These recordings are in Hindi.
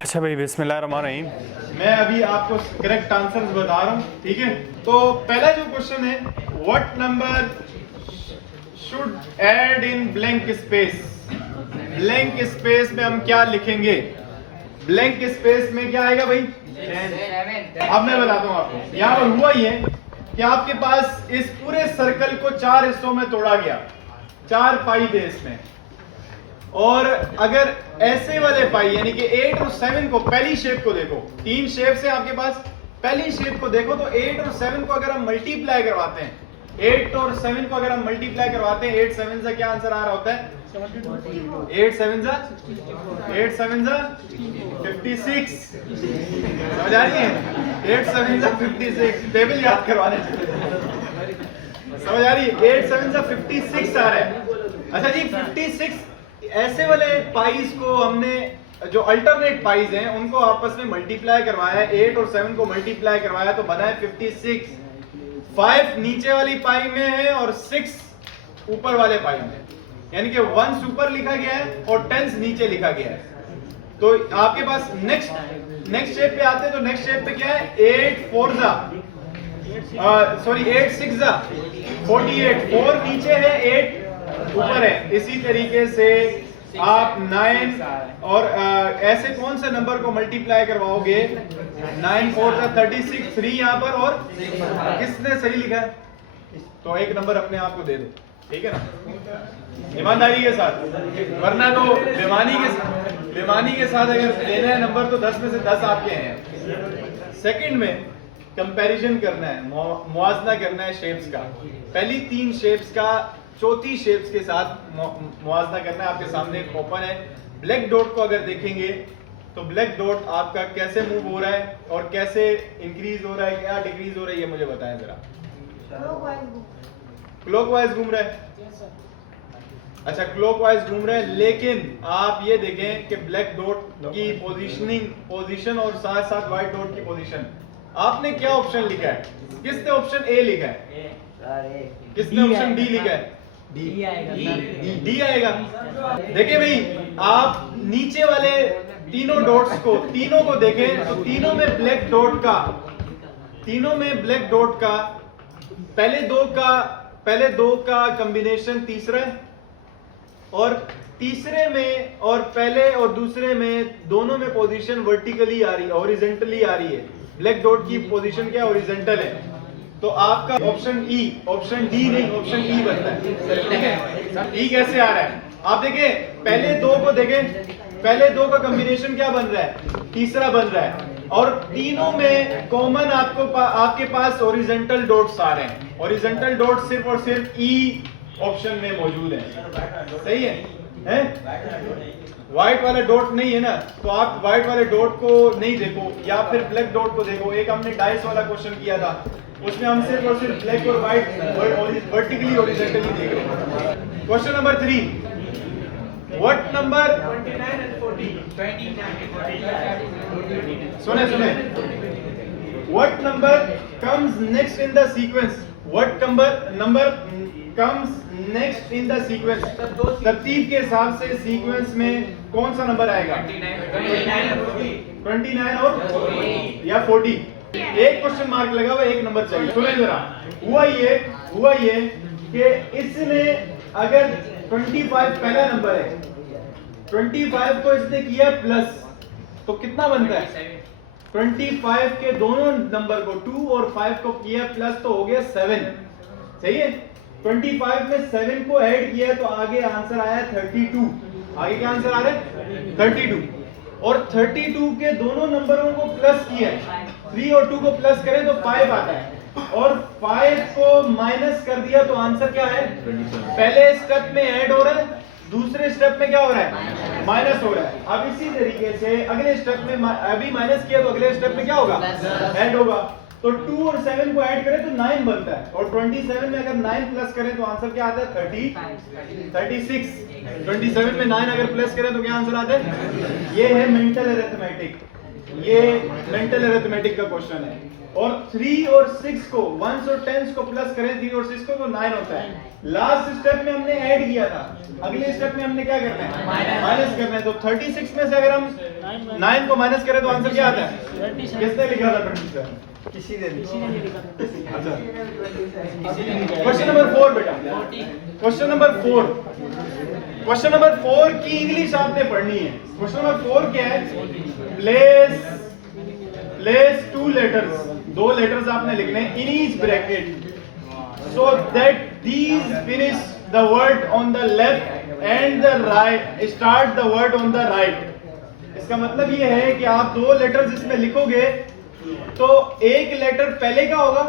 अच्छा भाई, बिस्मिल्लाहिर्रहमानिर्रहीम। मैं अभी आपको करेक्ट आंसर्स बता रहा हूँ, ठीक है। तो पहला जो क्वेश्चन है, what number should add in blank space. Blank space में हम क्या लिखेंगे? ब्लैंक स्पेस में क्या आएगा भाई? अब मैं बताता हूँ आपको। यहाँ पर हुआ ये कि आपके पास इस पूरे सर्कल को 4 हिस्सों में तोड़ा गया, 4 पाई थे इसमें, और अगर ऐसे वाले पाई यानी कि 8 और 7 को, पहली शेप को देखो, 3 शेप है आपके पास, पहली शेप को देखो तो 8 और 7 को अगर हम मल्टीप्लाई करवाते हैं, 8 और 7 को अगर हम मल्टीप्लाई करवाते हैं, 8 7 से क्या आंसर आ रहा होता है? 8 7 जा 56। समझ आ रही है? 8 7 जा 56, टेबल याद करवाने समझ आ रही है? 8 7 जा 56 आ रहा है। अच्छा जी, 56 ऐसे वाले पाइज को हमने, जो अल्टरनेट पाइज हैं, उनको आपस में मल्टीप्लाई करवाया, 8 और 7 को मल्टीप्लाई करवाया तो बना है 56। 5 नीचे वाली पाई में है और 6 ऊपर वाले पाई में, यानी कि 1 ऊपर लिखा गया है और 10 नीचे लिखा गया है। तो आपके पास नेक्स्ट शेप पे आते हैं, तो नेक्स्ट शेप पे क्या है? 8 4 जा 8 6 जा 48, 4 नीचे है, 8 ऊपर है। इसी तरीके से आप 9 और ऐसे कौन से नंबर को मल्टीप्लाई करवाओगे? 9 4 जा 36, 3 यहाँ पर, और किसने सही लिखा है? तो एक नंबर अपने आप को दे दो, ठीक है ना, ईमानदारी के साथ, वरना तो बेईमानी के साथ अगर लेना है नंबर तो 10 में से 10 आपके हैं। सेकंड में कंपैरिजन करना है, मुआवजा करना है शेप्स का, पहली 3 शेप्स का चौथी शेप्स के साथ मुआवजा करना है। आपके सामने एक ओपन है, ब्लैक डॉट को अगर देखेंगे तो ब्लैक डॉट आपका कैसे मूव हो रहा है और कैसे इंक्रीज हो रहा है या डिक्रीज हो रहा है, ये मुझे बताएं जरा। क्लॉकवाइज घूम रहा है। अच्छा, क्लॉकवाइज घूम रहा है, लेकिन आप ये देखें कि ब्लैक डॉट की पोजीशन और साथ साथ व्हाइट डॉट की पोजीशन, आपने क्या ऑप्शन लिखा है? किसने ऑप्शन ए लिखा है? किसने ऑप्शन डी लिखा है? डी आएगा। देखिए भाई, आप नीचे वाले तीनों डॉट्स को, तीनों को देखें तो तीनों में ब्लैक डॉट का पहले दो का कॉम्बिनेशन तीसरा है, और तीसरे में और पहले और दूसरे में दोनों में पोजीशन वर्टिकली आ रही है, हॉरिजॉन्टली आ रही है। ब्लैक डॉट की पोजीशन क्या हॉरिजॉन्टल है, तो आपका ऑप्शन ई, ऑप्शन डी नहीं, ऑप्शन ई बनता है, ठीक है। ई कैसे आ रहा है? आप देखें, पहले दो को देखें, पहले दो का कॉम्बिनेशन क्या बन रहा है? तीसरा बन रहा है, और तीनों में कॉमन आपके पास हॉरिजॉन्टल डॉट्स आ रहे हैं। हॉरिजॉन्टल डॉट सिर्फ और सिर्फ ई ऑप्शन में मौजूद है, सही है? व्हाइट वाला डॉट नहीं है ना, तो आप व्हाइट वाले डॉट को नहीं देखो, या फिर ब्लैक डॉट को देखो। एक हमने डाइस वाला क्वेश्चन किया था, उसमें हम सिर्फ और सिर्फ ब्लैक और व्हाइट वर्टिकली हॉरिजॉन्टली देख रहे हैं। क्वेश्चन नंबर 3, व्हाट नंबर, सुने what number comes next in the sequence? What number comes next in the sequence? तरतीब के हिसाब से सीक्वेंस में कौन सा नंबर आएगा? 29 और या 40? एक क्वेश्चन मार्क लगा हुआ, एक नंबर चाहिए। सुने जरा, हुआ ये कि इसने अगर 25 पहला नंबर है, 25 को इसने किया प्लस, तो कितना बनता है? 25 के दोनों नंबर को 2 और 5 को किया प्लस, तो हो गया 7, सही है। 25 में 7 को ऐड किया तो आगे आंसर आया 32। आगे क्या आंसर आ रहा है? 32। और 32 के दोनों नंबरों को प्लस किया, 3 और 2 को प्लस करें तो 5 आता है, और 5 को माइनस कर दिया तो आंसर क्या है? पहले स्टेप में ऐड हो रहा है, दूसरे स्टेप में क्या हो रहा है? माइनस हो रहा है। अब इसी तरीके से अगले स्टेप में अभी माइनस किया तो अगले स्टेप में क्या होगा? ऐड होगा। तो 2 और 7 को ऐड करें तो 9 बनता है, और 27 में अगर 9 प्लस करें तो आंसर क्या आता है? 36। 27 में 9 अगर प्लस करें तो क्या आंसर आता है? ये है मेंटल अरिथमेटिक, ये मेंटल अरिथमेटिक का क्वेश्चन है। और 3 और 6 को 1s और 10s को प्लस करें 3 और 6 को तो 9 होता है। लास्ट स्टेप में हमने ऐड किया था, अगले स्टेप में हमने क्या करना है, माइनस करना है। तो 36 में से अगर हम 9 को माइनस करें तो आंसर क्या आता है? किसने लिखा था 27? किसी ने नहीं लिखा। अच्छा, क्वेश्चन नंबर 4 बेटा, क्वेश्चन नंबर 4, क्वेश्चन नंबर 4 की इंग्लिश आपने पढ़नी है। क्वेश्चन नंबर 4 क्या है? प्लेस 2 लेटर्स, 2 लेटर्स आपने लिखने in each bracket so that these finish the word on the left and the right start the word on the right। इसका मतलब ये है कि आप 2 लेटर्स इसमें लिखोगे तो एक लेटर पहले का होगा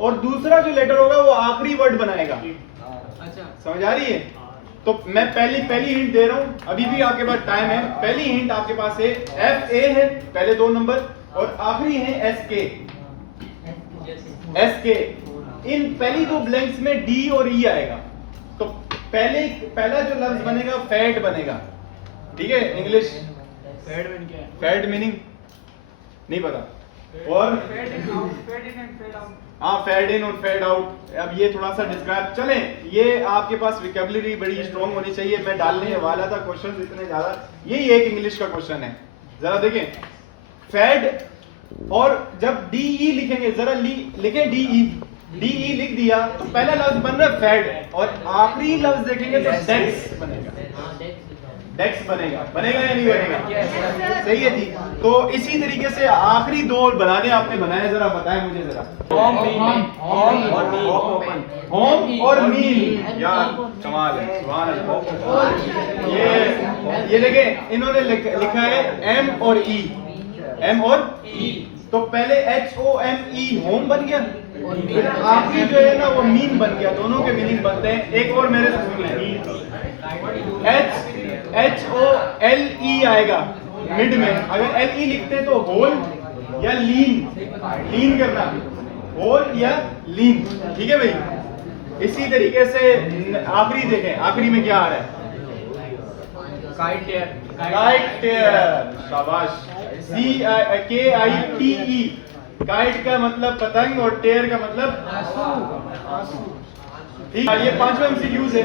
और दूसरा जो लेटर होगा वो आखिरी वर्ड बनाएगा। समझ आ रही है? तो मैं पहली हिंट दे रहा हूं, अभी भी आपके पास टाइम है। पहली हिंट आपके पास है FA है पहले 2 नंबर और आखिरी है SK। इन पहली 2 ब्लैंक्स में D और E आएगा। तो पहला जो लफ्ज बनेगा फैड बनेगा। ठीक है? इंग्लिश फैड मीनिंग नहीं पता। और हाँ, फेड इन और फेड आउट। अब ये थोड़ा सा डिस्क्राइब चलें, ये आपके पास विकेबुलरी बड़ी स्ट्रॉन्ग होनी चाहिए। मैं डालने वाला था क्वेश्चन इतने ज्यादा, यही एक इंग्लिश का क्वेश्चन है। जरा देखें, फेड और जब DE लिखेंगे, जरा लिखें DE लिख दिया तो पहला लफ्ज बन रहा है फेड और आखिरी लफ्ज देखेंगे तो डेक्स बनेगा। डेक्स बनेगा या नहीं बनेगा? सही है जी। तो इसी तरीके से आखिरी 2 बनाने आपने बनाए, जरा बताएं मुझे जरा। होम और मीन, यार कमाल है, सुभान अल्लाह। ये देखें, इन्होंने लिखा है M और E। तो पहले HOME होम बन गया, फिर आखिरी जो है ना वो मीन बन गया। दोनों के मीनिंग बनते हैं। एक और मेरे से सुन लें, HOLE आएगा मिड में। अगर LE लिखते हैं तो होल या लीन करना, होल या लीन। ठीक है भाई? इसी तरीके से आखिरी देखें, आखिरी में क्या आ रहा है? काइट टेयर, शाबाश। KITE, काइट का मतलब पतंग और टेयर का मतलब आंसू। ठीक है, ये 5वां MCQ है।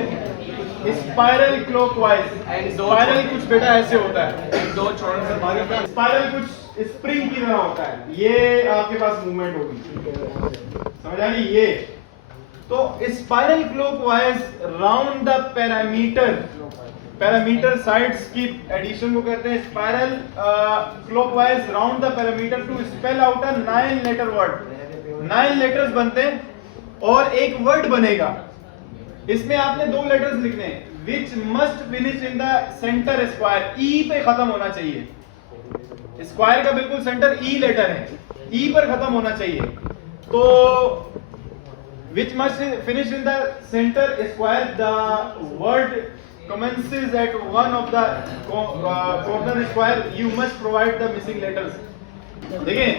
स्पाइरल क्लॉकवाइज, स्पाइरल कुछ बेटा ऐसे होता है, 2 छोड़ने से भागे का स्पाइरल कुछ स्प्रिंग की तरह होता है। ये आपके पास मूवमेंट होगी, समझ आ रही? ये तो spiral clockwise round the perimeter sides की एडिशन को कहते हैं spiral clockwise round the perimeter to spell out a 9 letter word. 9 letters बनते हैं और एक वर्ड बनेगा। इसमें आपने 2 लेटर्स लिखने हैं, which must finish in the centre square. E पे खत्म होना चाहिए, स्क्वायर का बिल्कुल सेंटर E लेटर है, E पर खत्म होना चाहिए। तो which must finish in the centre square, the word commences at one of the corner square, you must provide the missing letters। देखें,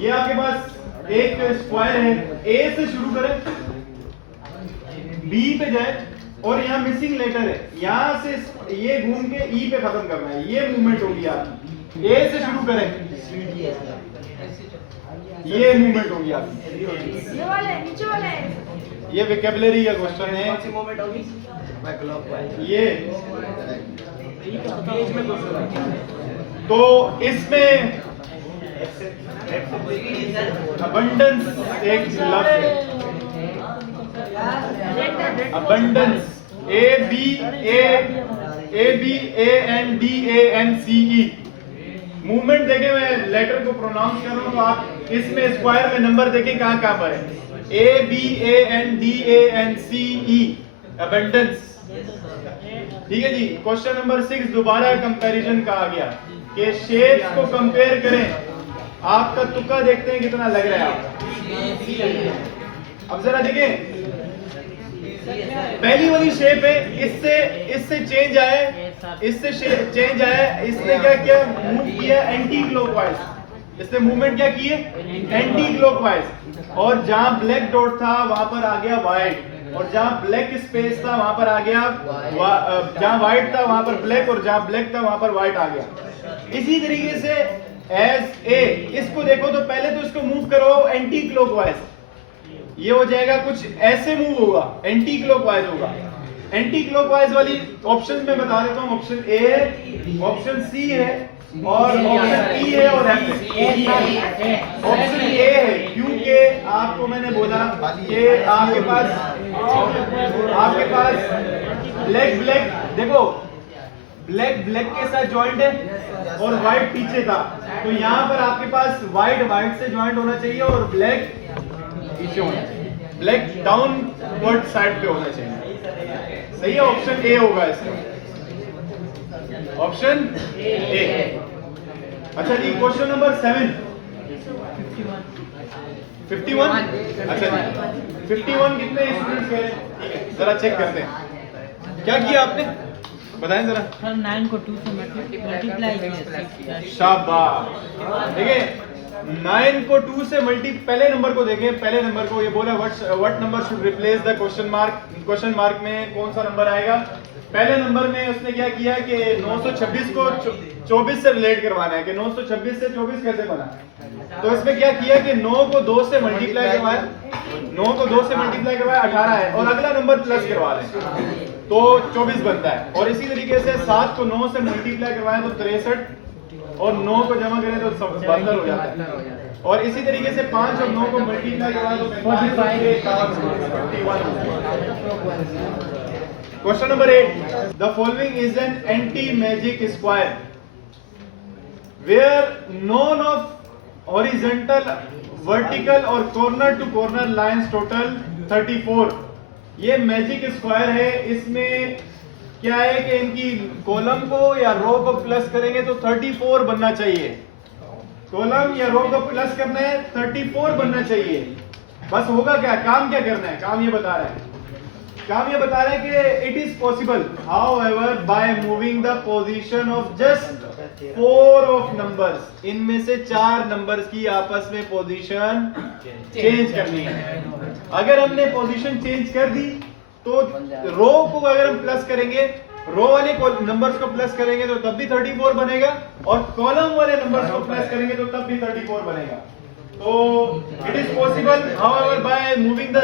ये आपके पास एक स्क्वायर है, A से शुरू करें, B पे जाए और यहाँ मिसिंग लेटर है, यहाँ से ये घूम के E पे खत्म करना है। ये मूवमेंट होगी आपकी। A से शुरू करें, ये मूवमेंट होगी आपकी। नीचे वाले ये विकेबुलरी का क्वेश्चन है। ये तो इसमें अबंडेंस एक लफ्ज है। Abundance, ABANDANCE। मूवमेंट देखें, मैं लेटर को प्रोनाउंस कर रहा हूं तो आप इसमें स्क्वायर में नंबर देखें कहां कहां पर है। ABANDANCE, abundance. ठीक है जी। क्वेश्चन नंबर 6 दोबारा कंपैरिजन का आ गया कि शेप्स को कंपेयर करें। आपका तुक्का देखते हैं कितना लग रहा है आपका। अब जरा देखें, पहली वाली शेप है, इससे चेंज आया, इससे चेंज आया। इसने क्या किया? मूव किया एंटी क्लॉकवाइज। इसने मूवमेंट क्या की है? Anti clockwise. और जहां ब्लैक डॉट था वहां पर आ गया व्हाइट, और जहां ब्लैक स्पेस था वहां पर आ गया, जहां व्हाइट था वहां पर ब्लैक, और जहां ब्लैक था वहां पर व्हाइट आ गया। इसी तरीके से एज ए, इसको देखो तो पहले तो इसको मूव करो एंटी क्लॉकवाइज, ये हो जाएगा कुछ ऐसे मूव होगा, एंटी क्लॉकवाइज होगा। एंटी क्लॉकवाइज वाली ऑप्शन में बता देता हूँ, ऑप्शन ए है, ऑप्शन सी है और ऑप्शन ई है और एफ है। ऑप्शन ए है क्योंकि आपको मैंने बोला कि आपके पास ब्लैक ब्लैक, देखो ब्लैक ब्लैक के साथ जॉइंट है और व्हाइट पीछे था, तो यहाँ पर आपके पास व्हाइट व्हाइट से जॉइंट होना चाहिए और ब्लैक पीछे होना चाहिए, ब्लैक डाउनवर्ड साइड पे होना चाहिए। सही है, ऑप्शन ए होगा इसका, ऑप्शन ए। अच्छा जी, क्वेश्चन नंबर 7 51। अच्छा जी 51 कितने स्टूडेंट्स गए, ठीक है जरा चेक करते हैं। क्या किया आपने बताएं जरा। सर 9 को 2 से मल्टीप्लाई किया। शाबाश, ठीक है 9 को 2 से मल्टी, पहले नंबर को देखें, पहले नंबर को ये बोला what number should replace the question mark, question mark में कौन सा नंबर आएगा। पहले नंबर में उसने क्या किया कि 926 को 24 से रिलेट करवाना है कि 926 से 24 कैसे बना, तो इसमें क्या किया कि 9 को 2 से मल्टीप्लाई करवाया, 9 को 2 से मल्टीप्लाई करवाया 18 है और अगला नंबर प्लस करवा लें तो 24 बनता है। और इसी तरीके से 7 को 9 से मल्टीप्लाई करवाएं तो 63 और 9 को जमा करें तो 72 हो जाता है। और इसी तरीके से 5 और 9 को मल्टीप्लाई करवाएं तो 45। Question number 8, the following is an anti magic square where none of horizontal, vertical और corner to corner lines total 34। ये मैजिक स्क्वायर है, इसमें क्या है कि इनकी कॉलम को या रो को प्लस करेंगे तो 34 बनना चाहिए, कॉलम या रो को प्लस करना है 34 बनना चाहिए। बस होगा क्या, काम क्या करना है, काम ये बता रहा है, काम ये बता रहे हैं कि it is possible however by moving the position of just 4 of numbers, इनमें से 4 नंबर्स की आपस में पोजीशन चेंज करनी है। अगर हमने पोजीशन चेंज कर दी तो रो को अगर हम प्लस करेंगे, रो वाले नंबर्स को प्लस करेंगे तो तब भी 34 बनेगा और कॉलम वाले नंबर्स को प्लस करेंगे तो तब भी 34 बनेगा। तो it is possible however by moving the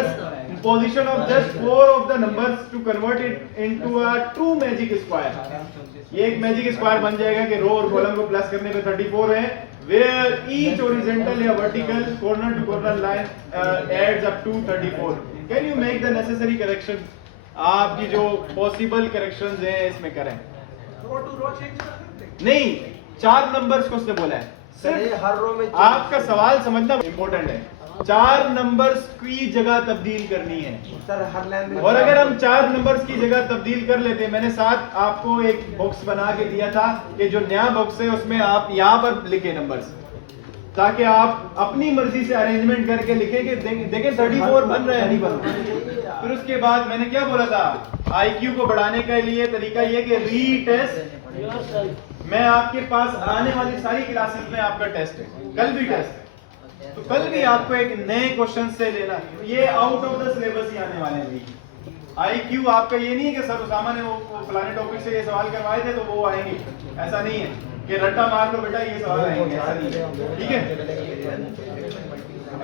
position of just 4 of the numbers to convert it into a true magic square। ये एक मैजिक स्क्वायर बन जाएगा कि रो और कॉलम को प्लस करने पे 34 है, where each horizontal या vertical corner to corner line adds up to 34। Can you make the necessary correction? आपकी जो possible corrections हैं इसमें करें। नहीं, 4 नंबर्स को उसने बोला है, सिर्फ हर रो में आपका सवाल समझना इम्पोर्टेंट है। 4 नंबर्स की जगह तब्दील करनी है सर, हर लाइन में, और अगर हम 4 नंबर्स की जगह तब्दील कर लेते हैं, मैंने साथ आपको एक बॉक्स बना के दिया था कि जो नया बॉक्स है उसमें आप यहाँ पर लिखे नंबर्स, ताकि आप अपनी मर्जी से अरेंजमेंट करके लिखें कि देखें 34 बन रहा है नहीं बन रहा। फिर उसके बाद मैंने क्या बोला था, IQ को बढ़ाने के लिए तरीका ये कि रीटेस्ट, मैं आपके पास आने वाली सारी क्लासेस में आपका टेस्ट है, कल भी टेस्ट है, तो कल भी आपको एक नए क्वेश्चन से लेना, ये आउट ऑफ द सिलेबस ही आने वाले हैं। IQ आपका ये नहीं है कि सर उसामा ने वो फलाने टॉपिक से ये सवाल करवाए थे तो वो आएंगे, ऐसा नहीं है कि रट्टा मार लो बेटा ये सवाल आएंगे, ऐसा नहीं है, ठीक है।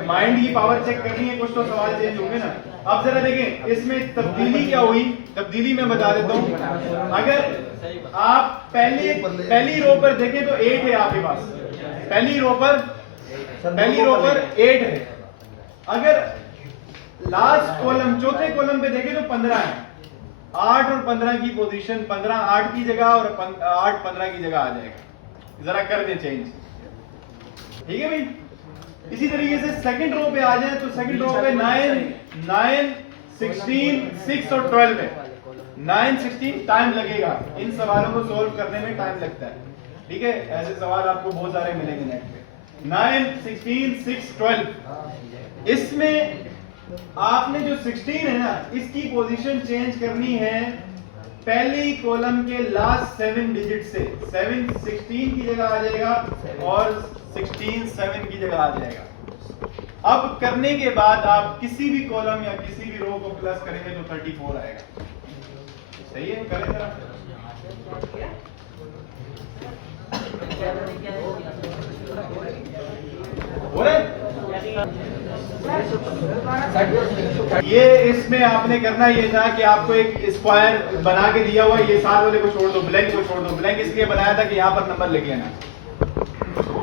माइंड की पावर चेक करनी है, कुछ तो सवाल चेंज होंगे ना। अब जरा देखें इसमें तब्दीली क्या हुई, तब्दीली मैं बता देता हूँ। अगर आप पहली रो पर देखें तो 8 है आपके पास, पहली रो पर 8 है। अगर लास्ट कॉलम चौथे कॉलम पे देखें तो 15 है, 8 और 15 की पोजीशन, 15 8 की जगह और 8 15 की जगह आ जाएगा। जरा कर दे चेंज, ठीक है भाई। इसी तरीके से सेकंड रो पे आ जाए तो सेकंड रो पे 9 16 6 और 12 है। 9 16 टाइम लगेगा, इन सवालों को सोल्व करने में टाइम लगता है, ठीक है। ऐसे सवाल आपको बहुत सारे मिलेंगे नेट पे। 9 16 6 12, इसमें आपने जो 16 है ना, इसकी पोजीशन चेंज करनी है पहली कॉलम के लास्ट 7 डिजिट से। 7 16 की जगह आ जाएगा और 16 7 की जगह आ जाएगा। अब करने के बाद आप किसी भी कॉलम या किसी भी रो को प्लस करेंगे तो 34 आएगा। सही है, करें जरा। हो रहा है? ये इसमें आपने करना ये था कि आपको एक स्क्वायर बना के दिया हुआ है, ये साथ वाले को छोड़ दो, ब्लैंक को छोड़ दो। ब्लैंक इसलिए बनाया था कि यहाँ पर नंबर लिख लेना।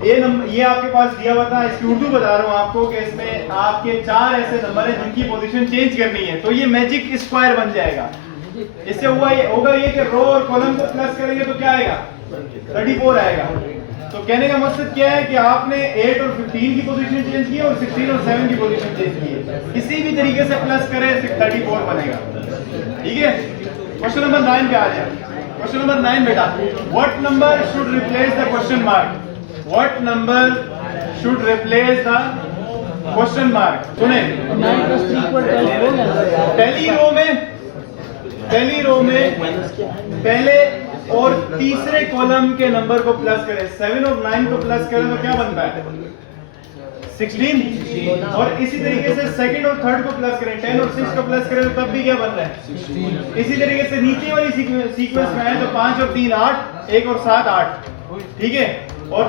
ये आपके पास दिया हुआ था, इसकी उर्दू बता रहा हूँ आपको कि इसमें आपके 4 ऐसे नंबर हैं जिनकी पोजीशन चेंज करनी है, तो ये मैजिक स्क्वायर बन जाएगा। इससे होगा ये कि रो और कॉलम को प्लस करेंगे तो क्या आएगा, 34 आएगा। तो कहने का मकसद क्या है कि आपने 8 और 15 की पोजीशन चेंज की और 16 और 7 की पोजीशन चेंज की है। किसी भी तरीके से प्लस करें 34 बनेगा। ठीक है, क्वेश्चन नंबर 9 पे आ जाए। क्वेश्चन नंबर 9 बेटा, what number should replace the question mark? What number should replace the question mark? सुने, 9 + 3 = 12 हो गया। पहली रो में पहले और तीसरे कॉलम के नंबर को प्लस करें। 7 और 9 को प्लस करें तो क्या बनता है, 16। और इसी तरीके से सेकंड और थर्ड को प्लस करें, 10 और 6 को प्लस करें तो तब भी क्या बन रहा है, 16। इसी तरीके से नीचे वाली सीक्वेंस में है तो 5 और 3 8, 1 और 7 8। ठीक है, और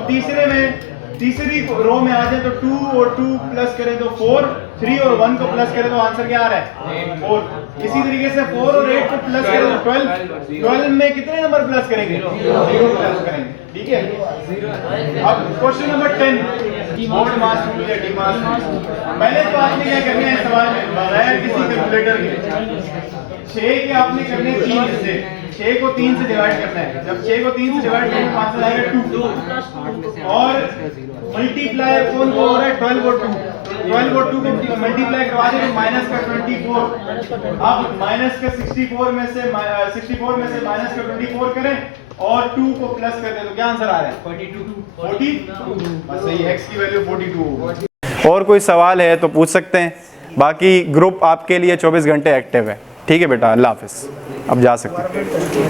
तीसरी रो में आ जाए तो 2 और 2 प्लस करें तो 4, 3 और 1 को प्लस करें तो आंसर क्या आ रहा है, 4। इसी तरीके से 4 और 8 को प्लस करें तो 12। 12 में कितने नंबर प्लस करेंगे, 0 प्लस करेंगे। ठीक है, अब क्वेश्चन नंबर 10, बोर्ड मास रूल या डीमास रूल। पहले तो आपने क्या करना है, सवाल में बगैर किसी कैलकुलेटर के 6 के आपने करने 3 से 6 को 3 से डिवाइड करना है। जब 6 को 3 से डिवाइड करेंगे तो आंसर आएगा 2। और मल्टीप्लाई कौन को हो रहा है, 12 और 2। 12 और 2 को मल्टीप्लाई करवा दें तो माइनस का 24। अब माइनस का 64 में से माइनस का 24 करें और 2 को प्लस कर दें तो क्या आंसर आ रहा है, 42। बस सही, x की वैल्यू 42। और कोई सवाल है तो पूछ सकते हैं, बाकी ग्रुप आपके लिए 24 घंटे एक्टिव है। ठीक है बेटा, अल्लाह हाफिज़, अब जा सकते हैं।